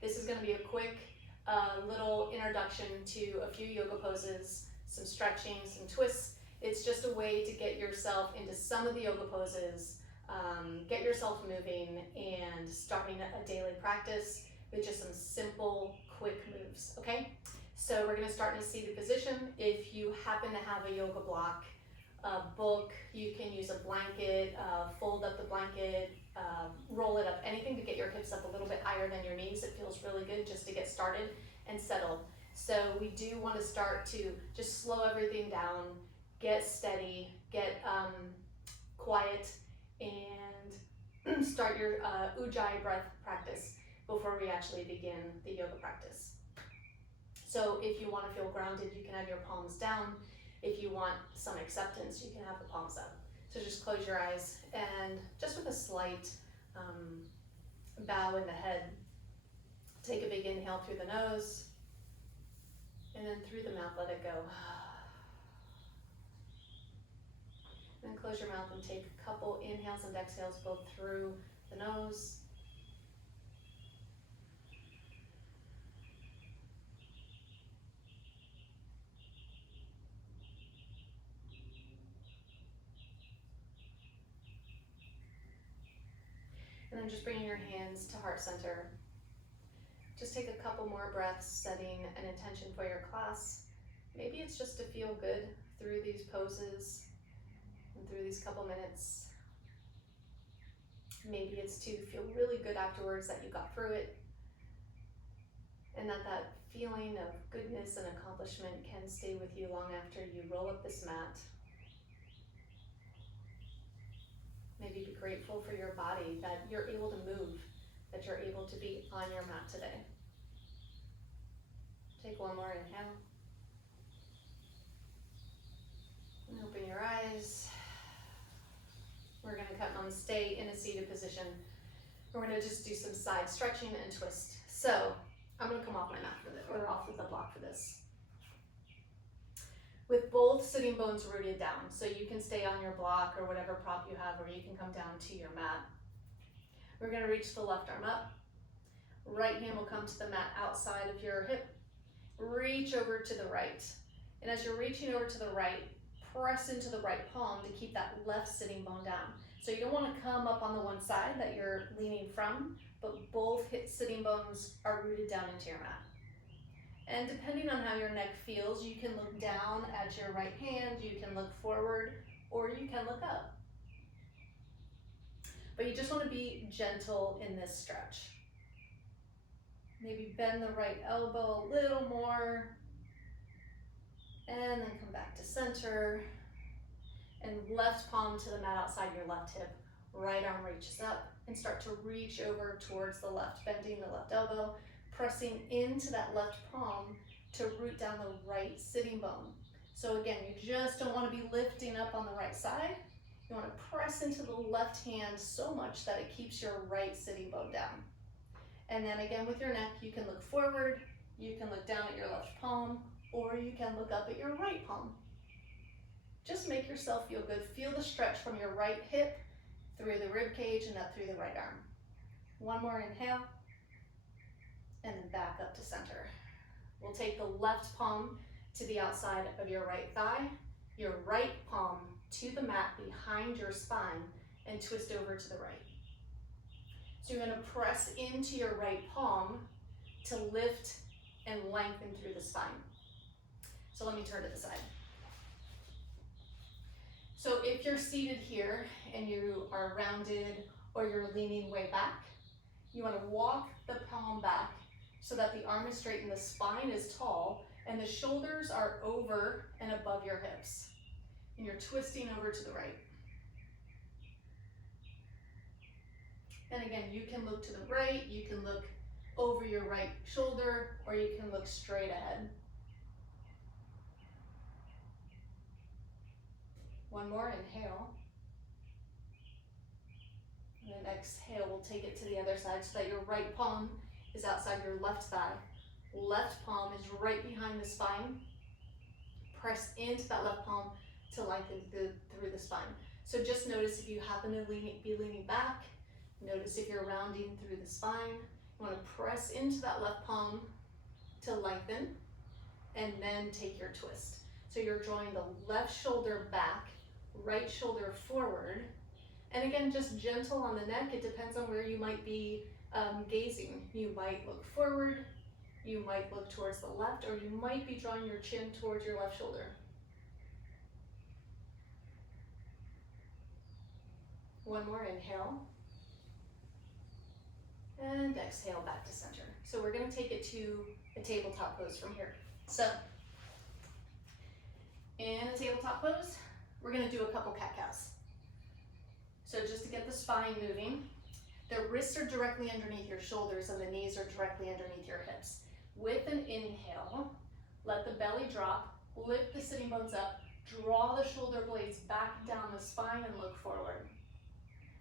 This is gonna be a quick little introduction to a few yoga poses, some stretching, some twists. It's just a way to get yourself into some of the yoga poses, get yourself moving, and starting a daily practice with just some simple, quick moves, okay? So we're gonna start in a seated position. If you happen to have a yoga block, a book, you can use a blanket, fold up the blanket, roll it up, anything to get your hips up a little bit higher than your knees. It feels really good just to get started and settled. So we do want to start to just slow everything down, get steady, get quiet, and start your Ujjayi breath practice before we actually begin the yoga practice. So if you want to feel grounded, you can have your palms down. If you want some acceptance, you can have the palms up. So just close your eyes and just with a slight bow in the head, take a big inhale through the nose and then through the mouth, let it go. Then close your mouth and take a couple inhales and exhales both through the nose and then just bringing your hands to heart center. Just take a couple more breaths, setting an intention for your class. Maybe it's just to feel good through these poses and through these couple minutes. Maybe it's to feel really good afterwards that you got through it, and that feeling of goodness and accomplishment can stay with you long after you roll up this mat. Maybe be grateful for your body, that you're able to move, that you're able to be on your mat today. Take one more inhale. And open your eyes. We're gonna come and stay in a seated position. We're gonna just do some side stretching and twist. So I'm gonna come off my mat for this, or off of the block for this. With both sitting bones rooted down, so you can stay on your block or whatever prop you have, or you can come down to your mat. We're gonna reach the left arm up. Right hand will come to the mat outside of your hip. Reach over to the right. And as you're reaching over to the right, press into the right palm to keep that left sitting bone down. So you don't wanna come up on the one side that you're leaning from, but both hip sitting bones are rooted down into your mat. And depending on how your neck feels, you can look down at your right hand, you can look forward, or you can look up. But you just want to be gentle in this stretch. Maybe bend the right elbow a little more, and then come back to center. And left palm to the mat outside your left hip. Right arm reaches up and start to reach over towards the left, bending the left elbow, pressing into that left palm to root down the right sitting bone. So again, you just don't want to be lifting up on the right side. You want to press into the left hand so much that it keeps your right sitting bone down. And then again with your neck, you can look forward, you can look down at your left palm, or you can look up at your right palm. Just make yourself feel good. Feel the stretch from your right hip through the rib cage and up through the right arm. One more inhale, and then back up to center. We'll take the left palm to the outside of your right thigh, your right palm to the mat behind your spine, and twist over to the right. So you're gonna press into your right palm to lift and lengthen through the spine. So let me turn to the side. So if you're seated here and you are rounded or you're leaning way back, you wanna walk the palm back so that the arm is straight and the spine is tall and the shoulders are over and above your hips. And you're twisting over to the right. And again, you can look to the right, you can look over your right shoulder, or you can look straight ahead. One more inhale. And then exhale, we'll take it to the other side so that your right palm is outside your left thigh. Left palm is right behind the spine. Press into that left palm to lengthen through the spine. So just notice if you happen to be leaning back. Notice if you're rounding through the spine. You want to press into that left palm to lengthen, and then take your twist. So you're drawing the left shoulder back, right shoulder forward, and again, just gentle on the neck. It depends on where you might be gazing. You might look forward, you might look towards the left, or you might be drawing your chin towards your left shoulder. One more inhale. And exhale back to center. So we're gonna take it to a tabletop pose from here. So, in a tabletop pose, we're gonna do a couple cat-cows. So just to get the spine moving, the wrists are directly underneath your shoulders and the knees are directly underneath your hips. With an inhale, let the belly drop, lift the sitting bones up, draw the shoulder blades back down the spine and look forward.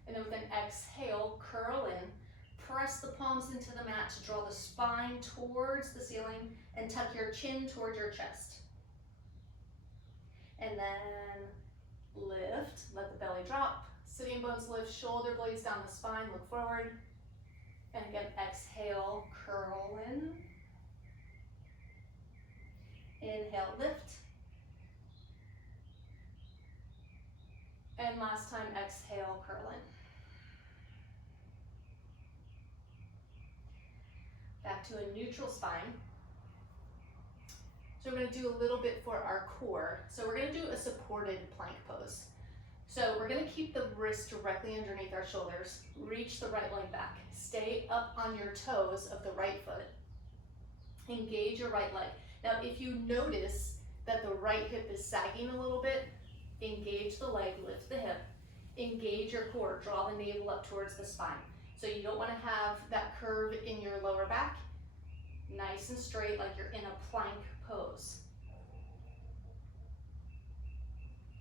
And then with an exhale, curl in, press the palms into the mat to draw the spine towards the ceiling and tuck your chin towards your chest. And then lift, let the belly drop, sitting bones lift, shoulder blades down the spine, look forward. And again, exhale, curl in. Inhale, lift. And last time, exhale, curl in. Back to a neutral spine. So we're going to do a little bit for our core. So we're going to do a supported plank pose. So we're going to keep the wrist directly underneath our shoulders. Reach the right leg back. Stay up on your toes of the right foot. Engage your right leg. Now if you notice that the right hip is sagging a little bit, engage the leg, lift the hip. Engage your core, draw the navel up towards the spine. So you don't want to have that curve in your lower back, nice and straight like you're in a plank pose.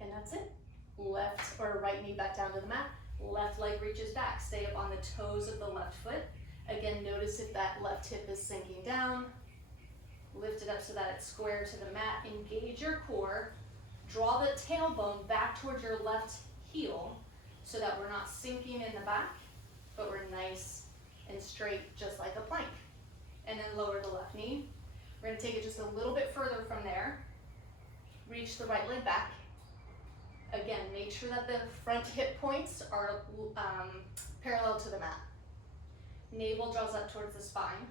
And that's it. Left or right knee back down to the mat, left leg reaches back, stay up on the toes of the left foot. Again, notice if that left hip is sinking down, lift it up so that it's square to the mat, engage your core, draw the tailbone back towards your left heel so that we're not sinking in the back, but we're nice and straight, just like a plank. And then lower the left knee. We're gonna take it just a little bit further from there. Reach the right leg back. Again, make sure that the front hip points are parallel to the mat. Navel draws up towards the spine.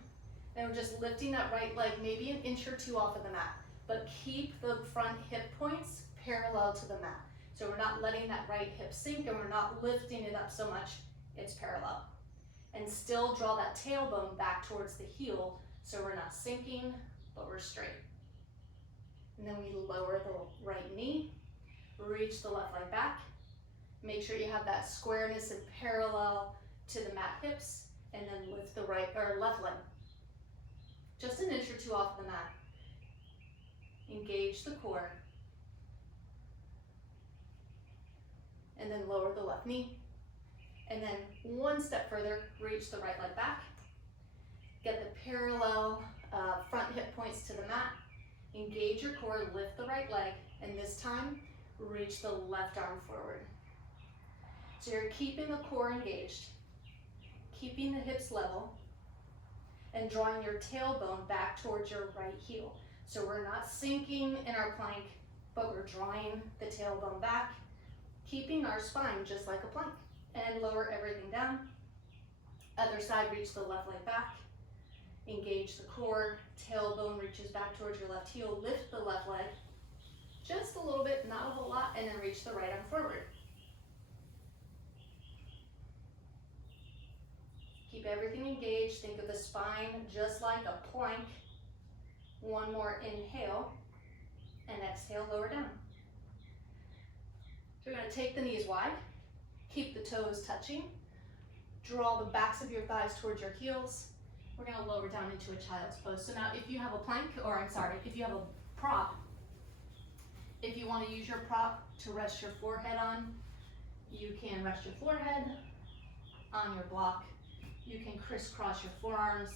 Then we're just lifting that right leg maybe an inch or two off of the mat, but keep the front hip points parallel to the mat. So we're not letting that right hip sink and we're not lifting it up so much. It's parallel. And still draw that tailbone back towards the heel so we're not sinking, but we're straight. And then we lower the right knee, reach the left leg back. Make sure you have that squareness and parallel to the mat hips, and then lift the right or left leg. Just an inch or two off the mat. Engage the core. And then lower the left knee. And then one step further, reach the right leg back. Get the parallel front hip points to the mat. Engage your core, lift the right leg, and this time, reach the left arm forward. So you're keeping the core engaged, keeping the hips level, and drawing your tailbone back towards your right heel. So we're not sinking in our plank, but we're drawing the tailbone back, keeping our spine just like a plank. And lower everything down. Other side, reach the left leg back. Engage the core, tailbone reaches back towards your left heel, lift the left leg, just a little bit, not a whole lot, and then reach the right arm forward. Keep everything engaged, think of the spine just like a plank. One more inhale, and exhale, lower down. So you're gonna take the knees wide, keep the toes touching, draw the backs of your thighs towards your heels. We're gonna lower down into a child's pose. So now if you have a plank, or I'm sorry, if you have a prop, if you wanna use your prop to rest your forehead on, you can rest your forehead on your block. You can crisscross your forearms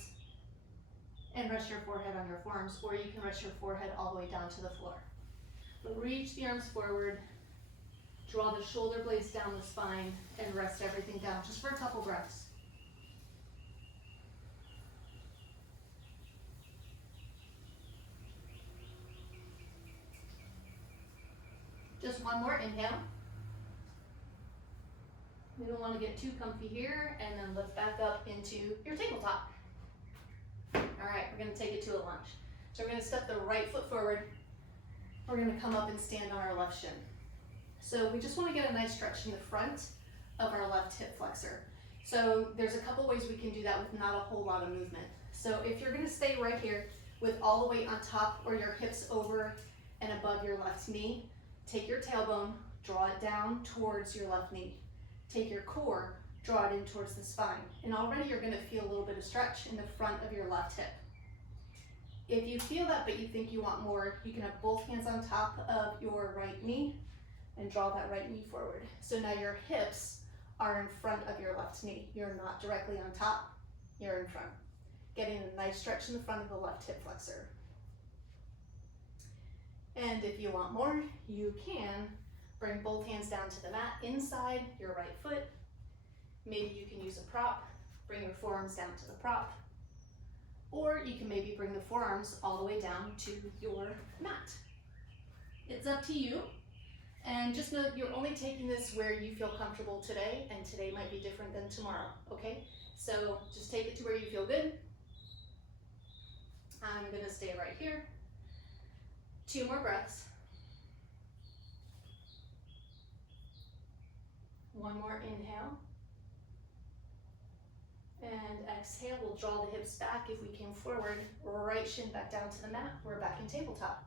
and rest your forehead on your forearms, or you can rest your forehead all the way down to the floor. But reach the arms forward, draw the shoulder blades down the spine, and rest everything down just for a couple breaths. Just one more inhale. We don't want to get too comfy here, and then lift back up into your tabletop. All right, we're gonna take it to a lunge. So we're gonna step the right foot forward. We're gonna come up and stand on our left shin. So we just wanna get a nice stretch in the front of our left hip flexor. So there's a couple ways we can do that with not a whole lot of movement. So if you're gonna stay right here with all the weight on top or your hips over and above your left knee, take your tailbone, draw it down towards your left knee. Take your core, draw it in towards the spine. And already you're gonna feel a little bit of stretch in the front of your left hip. If you feel that but you think you want more, you can have both hands on top of your right knee and draw that right knee forward. So now your hips are in front of your left knee. You're not directly on top, you're in front. Getting a nice stretch in the front of the left hip flexor. And if you want more, you can bring both hands down to the mat inside your right foot. Maybe you can use a prop, bring your forearms down to the prop, or you can maybe bring the forearms all the way down to your mat. It's up to you, and just know that you're only taking this where you feel comfortable today, and today might be different than tomorrow, okay? So just take it to where you feel good. I'm gonna stay right here. 2 more breaths. 1 more inhale. And exhale, we'll draw the hips back if we came forward. Right shin back down to the mat. We're back in tabletop.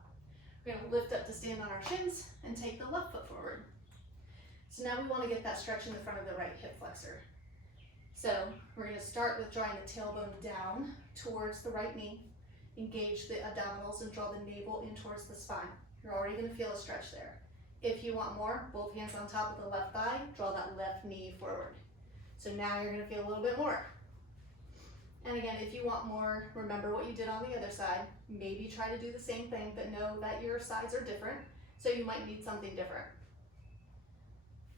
We're gonna lift up to stand on our shins and take the left foot forward. So now we wanna get that stretch in the front of the right hip flexor. So we're gonna start with drawing the tailbone down towards the right knee. Engage the abdominals and draw the navel in towards the spine. You're already gonna feel a stretch there. If you want more, both hands on top of the left thigh, draw that left knee forward. So now you're gonna feel a little bit more. And again, if you want more, remember what you did on the other side. Maybe try to do the same thing, but know that your sides are different, so you might need something different.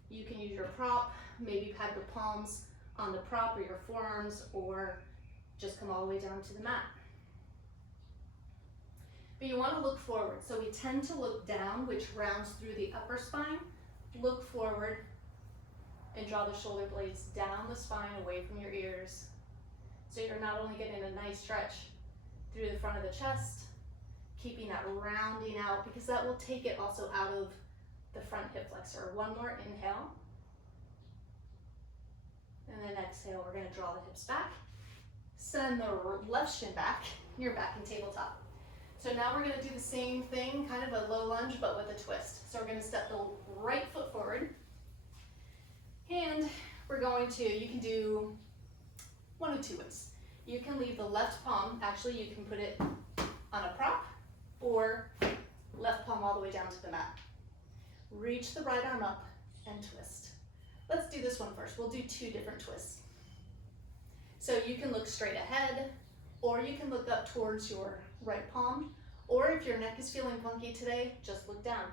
You can use your prop, maybe have your palms on the prop or your forearms, or just come all the way down to the mat. But you want to look forward. So we tend to look down, which rounds through the upper spine. Look forward and draw the shoulder blades down the spine, away from your ears. So you're not only getting a nice stretch through the front of the chest, keeping that rounding out, because that will take it also out of the front hip flexor. 1 more inhale. And then exhale, we're gonna draw the hips back. Send the left shin back. You're back in tabletop. So now we're gonna do the same thing, kind of a low lunge, but with a twist. So we're gonna step the right foot forward. And we're going to, you can do 1 of 2 ways. You can leave the left palm, actually you can put it on a prop, or left palm all the way down to the mat. Reach the right arm up and twist. Let's do this one first. We'll do 2 different twists. So you can look straight ahead, or you can look up towards your right palm, or if your neck is feeling funky today, just look down.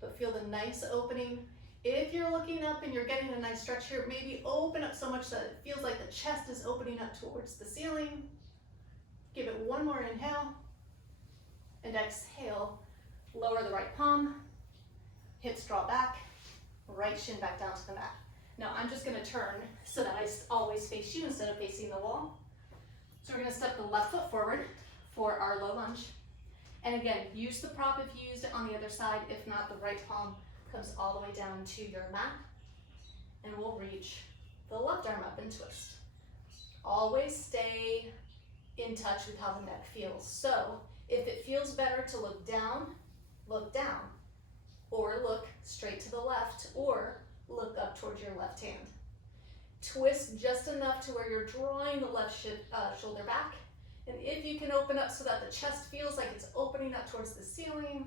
But feel the nice opening. If you're looking up and you're getting a nice stretch here, maybe open up so much that it feels like the chest is opening up towards the ceiling. Give it 1 more inhale, and exhale. Lower the right palm, hips draw back, right shin back down to the mat. Now I'm just gonna turn so that I always face you instead of facing the wall. So we're gonna step the left foot forward for our low lunge. And again, use the prop if you used it on the other side. If not, the right palm comes all the way down to your mat. And we'll reach the left arm up and twist. Always stay in touch with how the neck feels. So if it feels better to look down, or look straight to the left, or look up towards your left hand. Twist just enough to where you're drawing the left shoulder back. And if you can open up so that the chest feels like it's opening up towards the ceiling,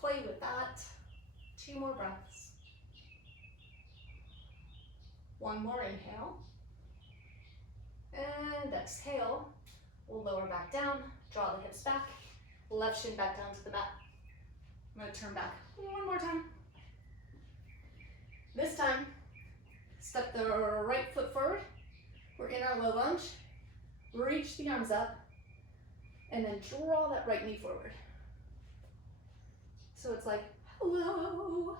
play with that. 2 more breaths. 1 more inhale. And exhale. We'll lower back down, draw the hips back, left shin back down to the mat. I'm gonna turn back 1 more time. This time, step the right foot forward. We're in our low lunge. Reach the arms up, and then draw that right knee forward. So it's like, hello,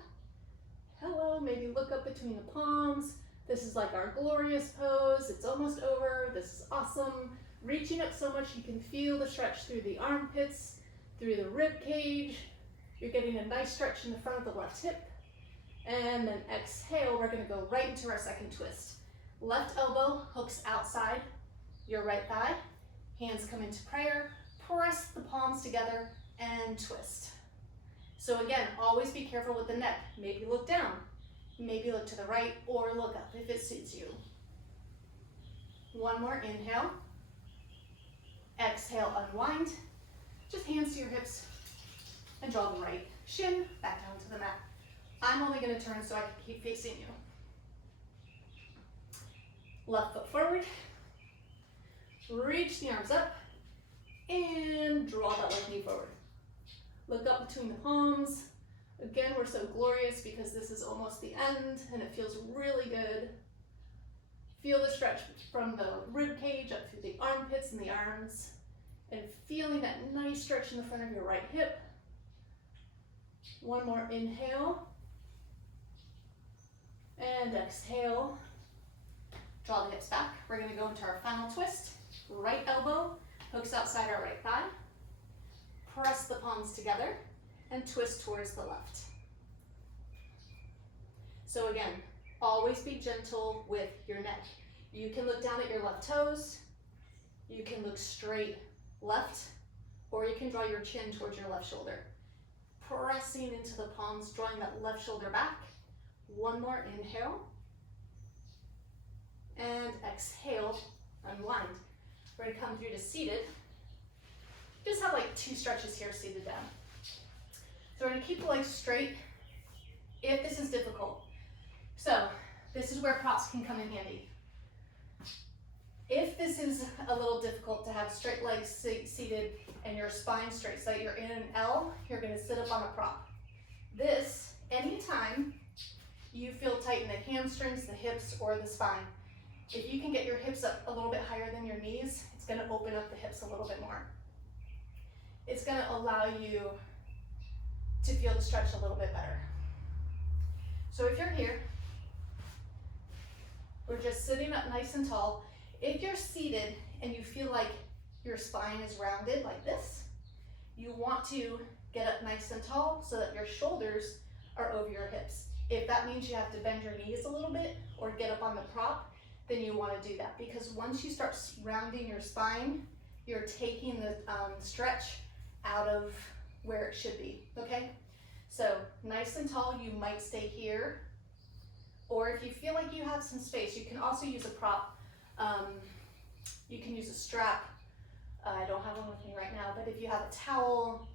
hello. Maybe look up between the palms. This is like our glorious pose. It's almost over. This is awesome. Reaching up so much you can feel the stretch through the armpits, through the rib cage. You're getting a nice stretch in the front of the left hip. And then exhale, we're gonna go right into our second twist. Left elbow hooks outside your right thigh. Hands come into prayer. Press the palms together and twist. So again, always be careful with the neck. Maybe look down. Maybe look to the right or look up if it suits you. One more inhale. Exhale, unwind. Just hands to your hips and draw the right shin back down to the mat. I'm only going to turn so I can keep facing you. Left foot forward. Reach the arms up and draw that left knee forward. Look up between the palms. Again, we're so glorious because this is almost the end and it feels really good. Feel the stretch from the rib cage up through the armpits and the arms, and feeling that nice stretch in the front of your right hip. One more inhale and exhale. Draw the hips back. We're going to go into our final twist. Right elbow hooks outside our right thigh. Press the palms together and twist towards the left. So again, always be gentle with your neck. You can look down at your left toes, you can look straight left, or you can draw your chin towards your left shoulder. Pressing into the palms, drawing that left shoulder back. One more inhale. And exhale, unwind. We're gonna come through to seated. Just have like 2 stretches here seated down. So we're gonna keep the legs straight if this is difficult. So this is where props can come in handy. If this is a little difficult to have straight legs seated and your spine straight, so that you're in an L, you're gonna sit up on a prop. This, anytime you feel tight in the hamstrings, the hips, or the spine, if you can get your hips up a little bit higher than your knees, it's gonna open up the hips a little bit more. It's gonna allow you to feel the stretch a little bit better. So if you're here, we're just sitting up nice and tall. If you're seated and you feel like your spine is rounded like this, you want to get up nice and tall so that your shoulders are over your hips. If that means you have to bend your knees a little bit or get up on the prop, then you want to do that, because once you start rounding your spine, you're taking the stretch out of where it should be, okay? So nice and tall, you might stay here, or if you feel like you have some space, you can also use a prop. You can use a strap. I don't have one with me right now, but if you have a towel,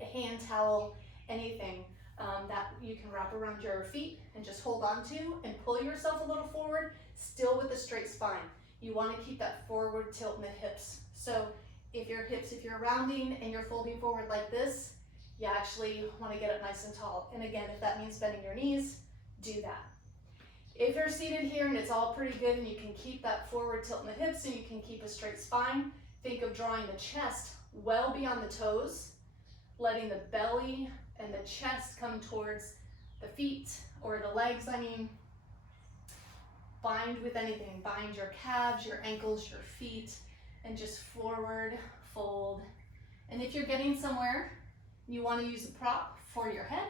a hand towel, anything that you can wrap around your feet and just hold on to and pull yourself a little forward, still with a straight spine. You want to keep that forward tilt in the hips. So if you're rounding and you're folding forward like this, you actually want to get it nice and tall. And again, if that means bending your knees, do that. If you're seated here and it's all pretty good and you can keep that forward tilt in the hips and you can keep a straight spine, think of drawing the chest well beyond the toes, letting the belly and the chest come towards the feet or the legs, bind with anything. Bind your calves, your ankles, your feet, and just forward, fold. And if you're getting somewhere, you want to use a prop for your head,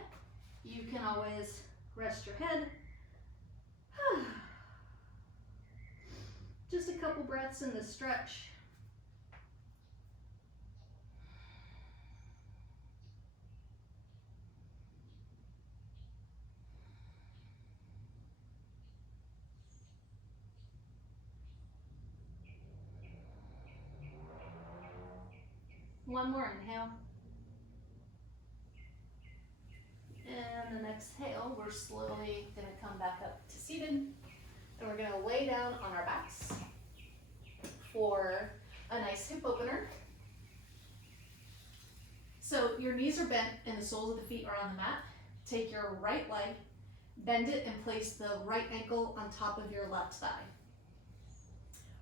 you can always rest your head. Just a couple breaths in the stretch. One more inhale. And then exhale, we're slowly gonna come back up to seated. And we're gonna lay down on our backs for a nice hip opener. So your knees are bent and the soles of the feet are on the mat. Take your right leg, bend it, and place the right ankle on top of your left thigh.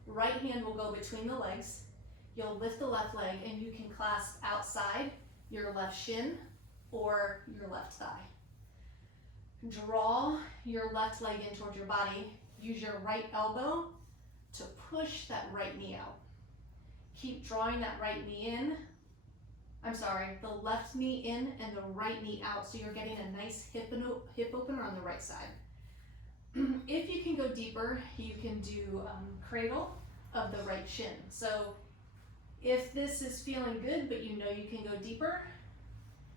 Right hand will go between the legs. You'll lift the left leg and you can clasp outside your left shin or your left thigh. Draw your left leg in towards your body. Use your right elbow to push that right knee out. Keep drawing that right knee in. The left knee in and the right knee out, so you're getting a nice hip opener on the right side. If you can go deeper, you can do cradle of the right shin. So if this is feeling good, but you know you can go deeper,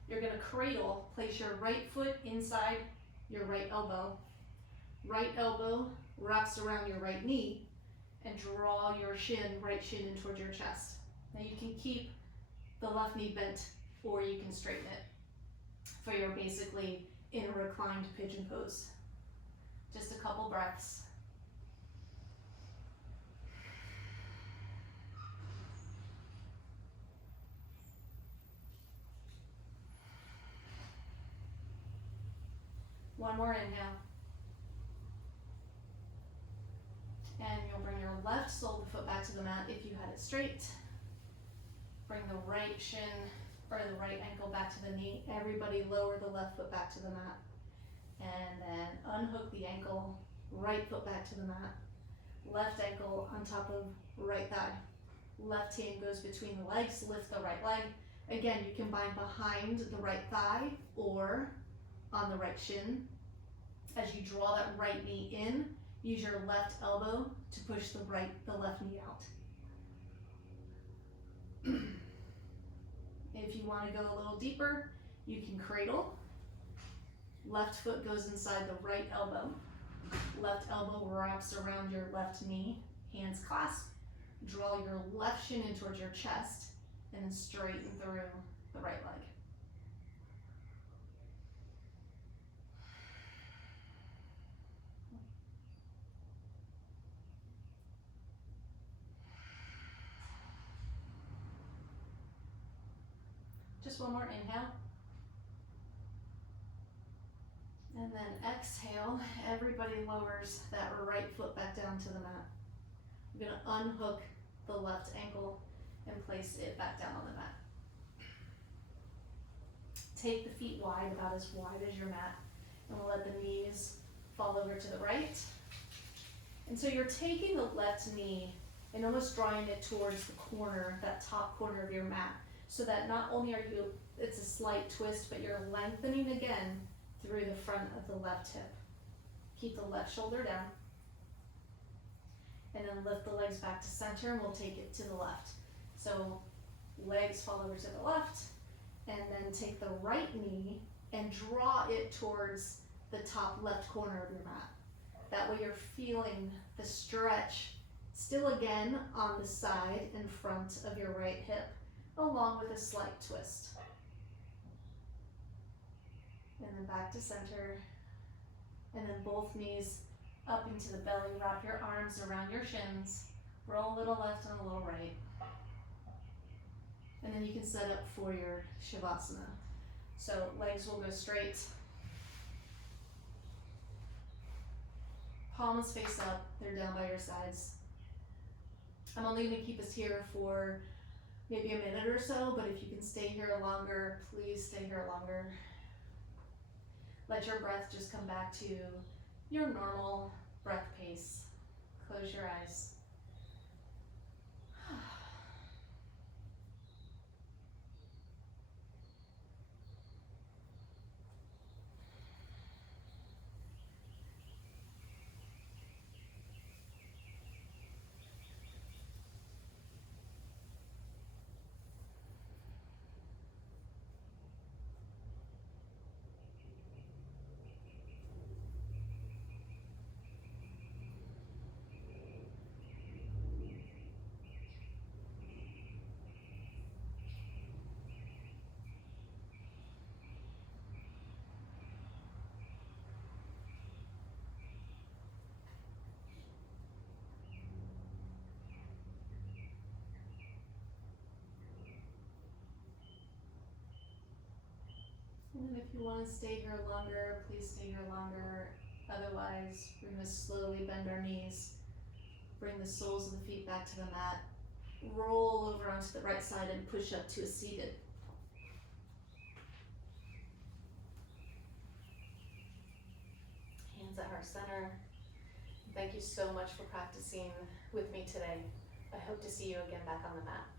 you're gonna cradle, place your right foot inside your right elbow wraps around your right knee, and draw your right shin in towards your chest. Now you can keep the left knee bent, or you can straighten it for your basically in a reclined pigeon pose. Just a couple breaths. One more inhale. And you'll bring your left sole of the foot back to the mat if you had it straight. Bring the right shin or the right ankle back to the knee. Everybody lower the left foot back to the mat. And then unhook the ankle, right foot back to the mat. Left ankle on top of right thigh. Left hand goes between the legs, lift the right leg. Again, you can bind behind the right thigh or on the right shin. As you draw that right knee in, use your left elbow to push the left knee out. If you want to go a little deeper, you can cradle. Left foot goes inside the right elbow. Left elbow wraps around your left knee, hands clasp. Draw your left shin in towards your chest, and then straighten through the right leg. Just one more inhale. And then exhale, everybody lowers that right foot back down to the mat. You're gonna unhook the left ankle and place it back down on the mat. Take the feet wide, about as wide as your mat, and we'll let the knees fall over to the right. And so you're taking the left knee and almost drawing it towards the corner, that top corner of your mat, so that not only it's a slight twist, but you're lengthening again through the front of the left hip. Keep the left shoulder down. And then lift the legs back to center, and we'll take it to the left. So legs fall over to the left, and then take the right knee and draw it towards the top left corner of your mat. That way you're feeling the stretch still again on the side and front of your right hip, along with a slight twist. And then back to center, and then both knees up into the belly. Wrap your arms around your shins, roll a little left and a little right. And then you can set up for your Shavasana. So legs will go straight. Palms face up, they're down by your sides. I'm only gonna keep us here for maybe a minute or so, but if you can stay here longer, please stay here longer. Let your breath just come back to your normal breath pace. Close your eyes. And if you want to stay here longer, please stay here longer. Otherwise, we're going to slowly bend our knees, bring the soles of the feet back to the mat, roll over onto the right side and push up to a seated. hands at heart center. Thank you so much for practicing with me today. I hope to see you again back on the mat.